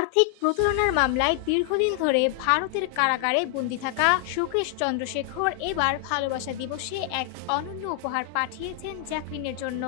আর্থিক প্রতারণার মামলায় দীর্ঘদিন ধরে ভারতের কারাগারে বন্দী থাকা সুকেশ চন্দ্রশেখর এবার ভালোবাসা দিবসে এক অনন্য উপহার পাঠিয়েছেন জ্যাকলিনের জন্য।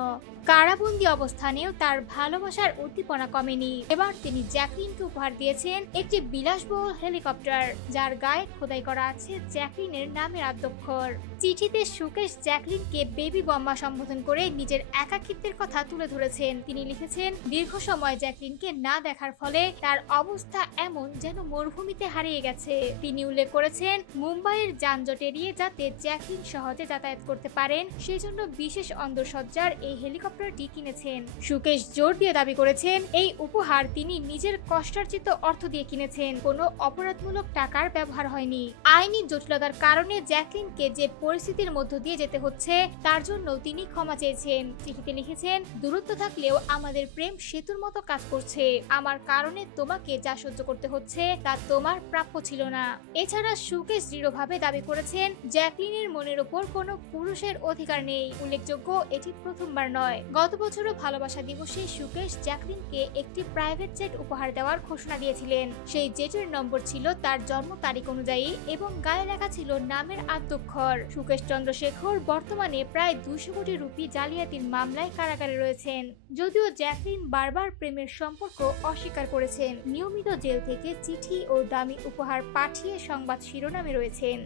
কারাবন্দী অবস্থানেও তার ভালোবাসার উদ্দীপনা কমেনি। এবার তিনি জ্যাকলিনকে উপহার দিয়েছেন একটি বিলাসবহুল হেলিকপ্টার, যার গায়ে খোদাই করা আছে জ্যাকলিনের নামের আদ্যক্ষর। চিঠিতে সুকেশ জ্যাকলিনকে বেবি বম্মা সম্বোধন করে নিজের একাকিত্বের কথা তুলে ধরেছেন। তিনি লিখেছেন, দীর্ঘ সময় জ্যাকলিনকে না দেখার ফলে তার অবস্থা এমন যেন মরুভূমিতে হারিয়ে গেছে। তিনি উল্লেখ করেছেন, মুম্বাইয়ের যানজট এড়িয়ে যাতে জ্যাকলিন সহজে যাতায়াত করতে পারেন সেজন্য বিশেষ অন্দরসজ্জার এই হেলিকপ্টারটি কিনেছেন। সুকেশ জোর দিয়ে দাবি করেছেন, এই উপহার তিনি নিজের কষ্টার্জিত অর্থ দিয়ে কিনেছেন, কোনো অপরাধমূলক টাকার ব্যবহার হয়নি। আইনি জটিলতার কারণে জ্যাকলিনকে যে পরিস্থিতির মধ্য দিয়ে যেতে হচ্ছে তার জন্য তিনি ক্ষমা চেয়েছেন। চিঠিতে লিখেছেন, দূরত্ব থাকলেও আমাদের প্রেম সেতুর মতো কাজ করছে। আমার কারণে তোমাকে যা সহ্য করতে হচ্ছে তা তোমার প্রাপ্য ছিল না। এছাড়া সুকেশ দৃঢ়ভাবে দাবি করেছেন, জ্যাকলিনের মনের ওপর কোনো পুরুষের অধিকার নেই। উল্লেখযোগ্য, এটি প্রথমবার নয়। গত বছরও ভালোবাসা দিবসে সুকেশ জ্যাকলিনকে একটি প্রাইভেট জেট উপহার দেওয়ার ঘোষণা দিয়েছিলেন। সেই জেটের নম্বর ছিল তার জন্ম তারিখ অনুযায়ী এবং গায়ে লেখা ছিল নামের আদ্যক্ষর। সুকেশ চন্দ্রশেখর বর্তমানে প্রায় 200 কোটি রুপি জালিয়াতির মামলায় কারাগারে রয়েছেন। যদিও জ্যাকলিন বারবার প্রেমের সম্পর্ক অস্বীকার করেছেন, নিয়মিত জেল থেকে চিঠি ও দামি উপহার পাঠিয়ে সংবাদ শিরোনামে রয়েছেন।